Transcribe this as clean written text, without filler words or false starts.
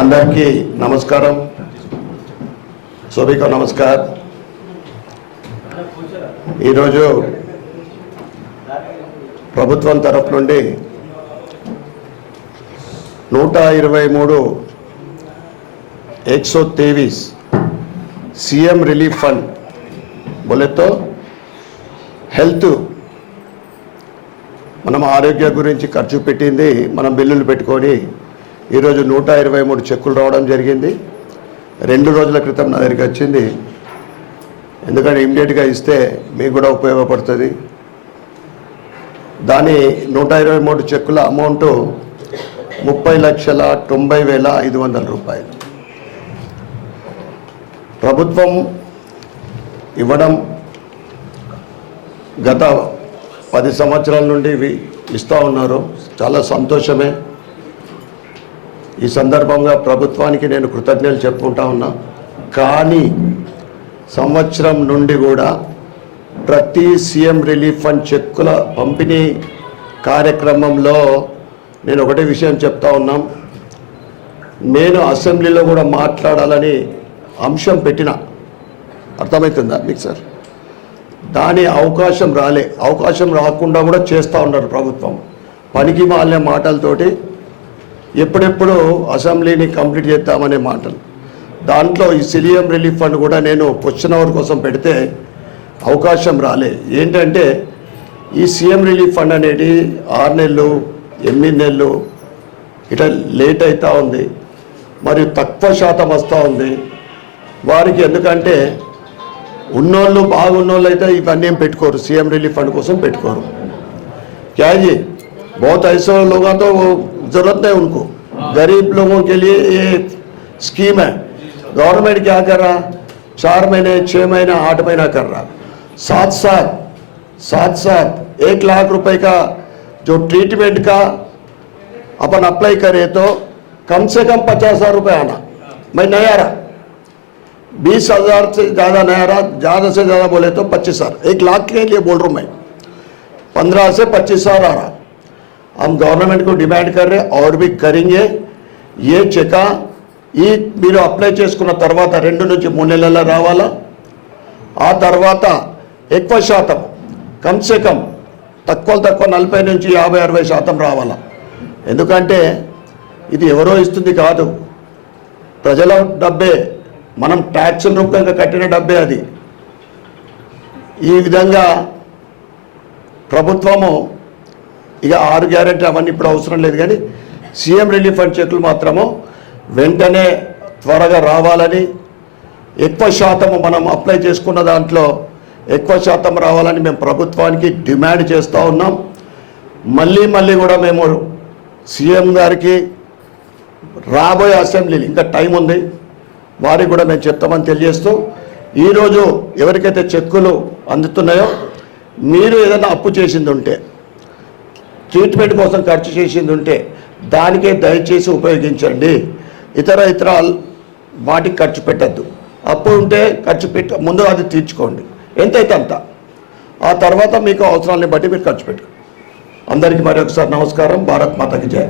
అందరికీ నమస్కారం. सभी को नमस्कार. ఈరోజు ప్రభుత్వం తరఫు నుండి 123 123 सीएम रिलीफ फंड बोले तो हेल्थ మనం ఆరోగ్య గురించి ఖర్చు పెట్టింది మనం బిల్లులు పెట్టుకొని ఈరోజు 123 చెక్కులు రావడం జరిగింది. 2 రోజుల క్రితం నా దగ్గరికి వచ్చింది. ఎందుకంటే ఇమ్మీడియట్గా ఇస్తే మీకు కూడా ఉపయోగపడుతుంది. దాని 123 చెక్కుల అమౌంట్ 30,90,500 రూపాయలు. ప్రభుత్వం ఇవ్వడం గత 10 సంవత్సరాల నుండి ఇస్తూ ఉన్నారు. చాలా సంతోషమే. ఈ సందర్భంగా ప్రభుత్వానికి నేను కృతజ్ఞతలు చెప్పుకుంటా ఉన్నా. కానీ సంవత్సరం నుండి కూడా ప్రతి సీఎం రిలీఫ్ ఫండ్ చెక్కుల పంపిణీ కార్యక్రమంలో నేను ఒకటే విషయం చెప్తా ఉన్నాం. నేను అసెంబ్లీలో కూడా మాట్లాడాలని అంశం పెట్టిన, అర్థమవుతుందా మీకు సార్? దాని అవకాశం రాకుండా కూడా చేస్తూ ఉన్నారు ప్రభుత్వం. పనికి మాలిన మాటలతోటి ఎప్పుడెప్పుడు అసెంబ్లీని కంప్లీట్ చేద్దామనే మాటలు. దాంట్లో ఈ సీఎం రిలీఫ్ ఫండ్ కూడా నేను క్వశ్చన్ అవర్ కోసం పెడితే అవకాశం రాలే. ఏంటంటే ఈ సీఎం రిలీఫ్ ఫండ్ అనేది 6 నెలలు 8 నెలలు ఇట్లా లేట్ అవుతూ ఉంది. మరియు తక్కువ శాతం వస్తూ ఉంది వారికి. ఎందుకంటే ఉన్నోళ్ళు బాగున్నోళ్ళు అయితే ఇవన్నీ ఏం పెట్టుకోరు, सीएम रिलीफ फंड కోసం పెట్టుకోరు. क्या जी बहुत ऐसे लोगों तो ज़रूरत नहीं उनको. गरीब लोगों के लिए ये स्कीम है. गवर्नमेंट क्या कर रहा, 4 महीने 6 महीना 8 महीना कर रहा. साथ 1 लाख रुपए का जो ट्रीटमेंट का अपन अप्लाई करे तो कम से कम 50,000 रुपये आना. मैं नहीं आ रहा, 20,000 से ज़्यादा नहीं आ रहा. ज़्यादा से ज़्यादा बोले तो 25,000. 1 लाख के लिए बोल रहा हूँ मैं. 15 से 25,000 आ रहा. हम गवर्नमेंट को डिमांड कर रहे और भी करेंगे. ये చెక్క ఈ మీరు అప్లై చేసుకున్న తర్వాత 2 నుంచి 3 నెలల్లో రావాలా. ఆ తర్వాత ఎక్కువ శాతం కమ్సే కమ్ తక్కువ 40 నుంచి 50-60% రావాలా. ఎందుకంటే ఇది ఎవరో ఇస్తుంది కాదు, ప్రజల డబ్బే, మనం ట్యాక్సుల రూపంగా కట్టిన డబ్బే అది. ఈ విధంగా ప్రభుత్వము ఇక 6 గ్యారెంటీ అవన్నీ ఇప్పుడు అవసరం లేదు. కానీ సీఎం రిలీఫ్ ఫండ్ చెక్కులు మాత్రము వెంటనే త్వరగా రావాలని, ఎక్కువ శాతము మనం అప్లై చేసుకున్న దాంట్లో ఎక్కువ శాతం రావాలని మేము ప్రభుత్వానికి డిమాండ్ చేస్తూ ఉన్నాం. మళ్ళీ కూడా మేము సీఎం గారికి రాబోయే అసెంబ్లీలు ఇంకా టైం ఉంది, వారికి కూడా మేము చెప్తామని తెలియజేస్తూ, ఈరోజు ఎవరికైతే చెక్కులు అందుతున్నాయో మీరు ఏదైనా అప్పు చేసింది ఉంటే, ట్రీట్మెంట్ కోసం ఖర్చు చేసింది ఉంటే దానికే దయచేసి ఉపయోగించండి. ఇతర వాటికి ఖర్చు పెట్టద్దు. అప్పు ఉంటే ఖర్చు ముందు అది తీర్చుకోండి, ఎంతైతే అంత. ఆ తర్వాత మీకు అవసరాన్ని బట్టి మీరు ఖర్చు పెట్టుకోండి. అందరికీ మరొకసారి నమస్కారం. భారత్ మాతకి జై.